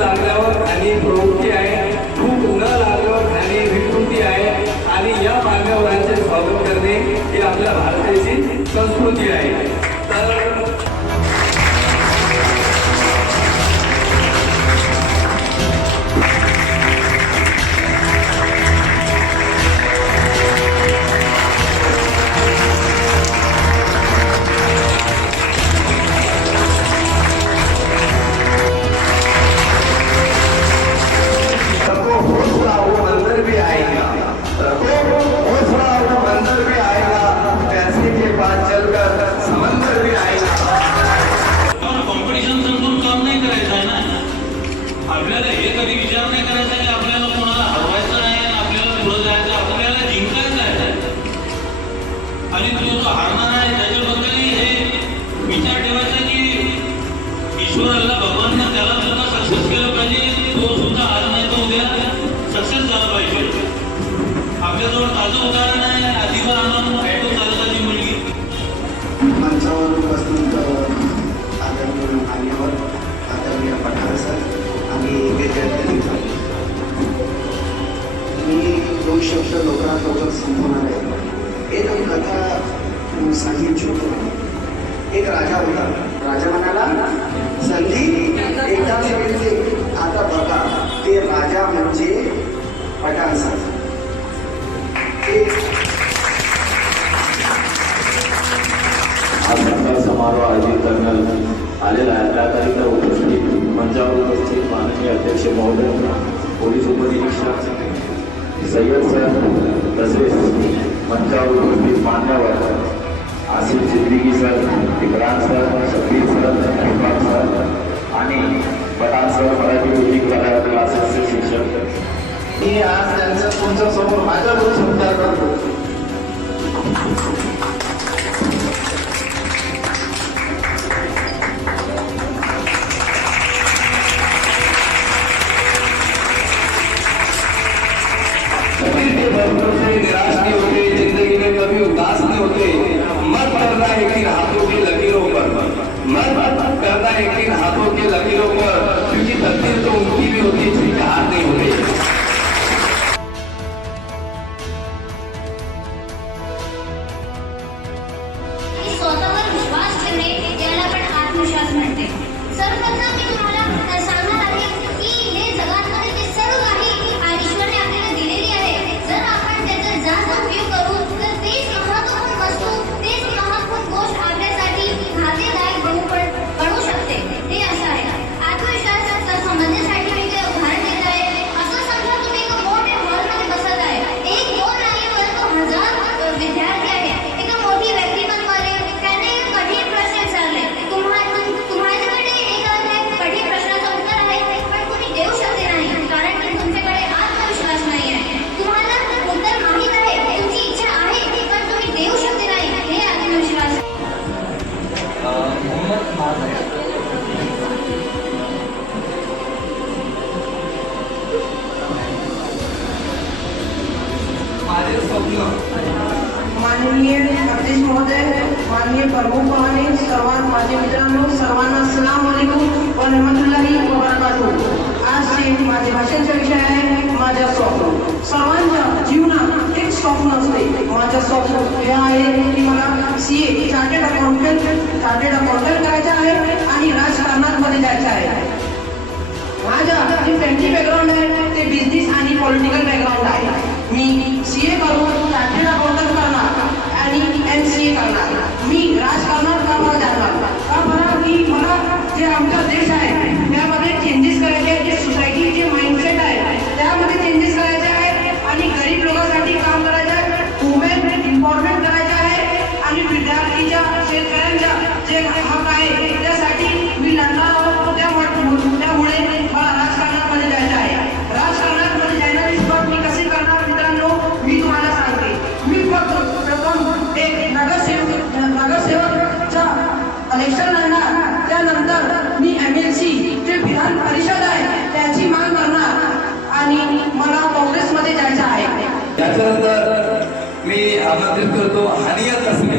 लागल्यावर आणि प्रवृत्ती आहे, भूक न लागल्यावर आणि विकृती आहे. आणि या मान्यवरांचे स्वागत करणे ही आपल्या भारताची संस्कृती आहे. तर आपल्याला हे कधी विचार नाही करायचा की आपल्याला कोणाला हरवायचं नाही आणि आपल्याला पुढे जायचं, आपल्याला जिंकायचं आहे. आणि जो हारणार आहे त्याच्याबद्दलही हे विचार ठेवायचा की ईश्वर अल्लाह भगवानने त्याला सुद्धा सक्सेस केलं पाहिजे, तो सुद्धा आज नाही तो उद्या सक्सेस झाला पाहिजे. आपल्याजवळ ताजं उदाहरण आहे, आदिवा आनंद ॲटो चालकाची मुलगी. मंचावर उपस्थित आदरणीय मान्यवर आदरणीय पठार सर आणि विद्यार्थी मी 2 शब्द लवकरात संपवणार आहे. एक कथा सांगितली होती. एक राजा होता. राजा म्हणाला, संधी एकदाच मिळते, आता बघा ते राजा म्हणजे पठार सर. समारोह आयोजित करण्यात आलेला आहे. त्याकरिता उपस्थित मंचावर उपस्थित माननीय अध्यक्ष महोदय, पोलीस उपनिरीक्षक सय्यद सर, तसेच मंचावर उपस्थित मान्यवर Asif Siddiqui sir, Vikrant sir, Shakeel sir, Irfan sir आणि पठाण सर, मराठी म्युझिक क्लासेसचे शिक्षक. मी आज त्यांचं तुमच्या समोर माझ्या दोन संचार करतो. निराश नहीं होते, जिंदगी में कभी उदास नहीं होते. मत करना यकीन हाथों की लकीरों पर, मत करना यकीन हाथों के लकीरों पर, क्योंकि तकदीर तो उनकी भी होती है जिनके हाथ नहीं होते. स्वतःवर विश्वास ठेवणे याला आपण आत्मविश्वास म्हणते. सर्वप्रथम मी तुम्हाला सांगणार आहे की हे जगातमध्ये ते सर्व काही ईश्वरने आपल्याला दिलेली आहे. जर आपण त्याचा जास्त उपयोग करू तर तेच महत्त्वपूर्ण वस्तू, तेच महत्त्वपूर्ण गोष्ट आपल्यासाठी घातकदायक बनू शकते. ते असं आहे. आत्मविश्वासाच्या समजण्यासाठी मी ते उदाहरण देत आहे. असं समजा तुम्ही एका मोठ्या हॉलमध्ये बसत आहे. 1, 2 नाही परंतु 1000 विद्यार्थी आहेत. एका मोठी व्यक्तिमत्वाने त्याने कठीण प्रश्न विचारले. तुम्हाच्याकडे एक कठीण प्रश्नाचं उत्तर आहे पण तुम्ही देऊ शकते नाही, कारण की तुमच्याकडे आत्मविश्वास नाही आहे. तुम्हाला उत्तर माहीत आहे, तुमची इच्छा आहे पण तुम्ही देऊ शकते नाही. हे आत्मविश्वास आहे. माझे स्वप्न. माननीय अध्यक्ष महोदय, माननीय प्रमुख पाहुणे, सर्वांना माझे मित्रांनो, सर्वांना अस्सलाम वालेकुम व रहमतुल्लाही व बरकातुहू. आजचे माझे भाषणाचे विषय आहे माझ्या स्वप्न. सर्वांच्या जीवनात एक स्वप्न असते. माझं स्वप्न हे आहे की मला CA चार्टर्ड अकाउंटंट करायचं आहे आणि राजकारणात मध्ये जायचं आहे. माझं जे फॅमिली बॅकग्राऊंड आहे ते बिझनेस आणि पॉलिटिकल बॅकग्राऊंड आहे. मी CA करून चार्टर्ड अकाउंटंट करणार आणि MCA करणार. मी राजकारणात कामाला जाणार का बरं की मला जे आमचा देश आहे त्यामध्ये चेंजेस करायचे आहे. जे सोसायटी जे माइंडसेट आहे त्यामध्ये चेंजेस करायचे आहे आणि गरीब लोकांसाठी काम करायचं आहे. वुमेन इम्पॉर्टंट करायचं आहे आणि विद्यार्थीच्या शेतकऱ्यांच्या जे हक आहे त्यासाठी मी लढणार आहोत. त्यामुळे मला राजकारणामध्ये जायचं आहे. राजकारणामध्ये जाण्याची सुरुवात मी कशी करणार मित्रांनो, मी तुम्हाला सांगते. मी फक्त प्रथम एक नगरसेवकच्या इलेक्शन लढणार. त्यानंतर मी MLC जे विधान परिषद आहे त्याची मागणी करणार आणि मला काँग्रेसमध्ये जायचं आहे. त्याच्यानंतर मी आमंत्रित करतो हानिया तस्मी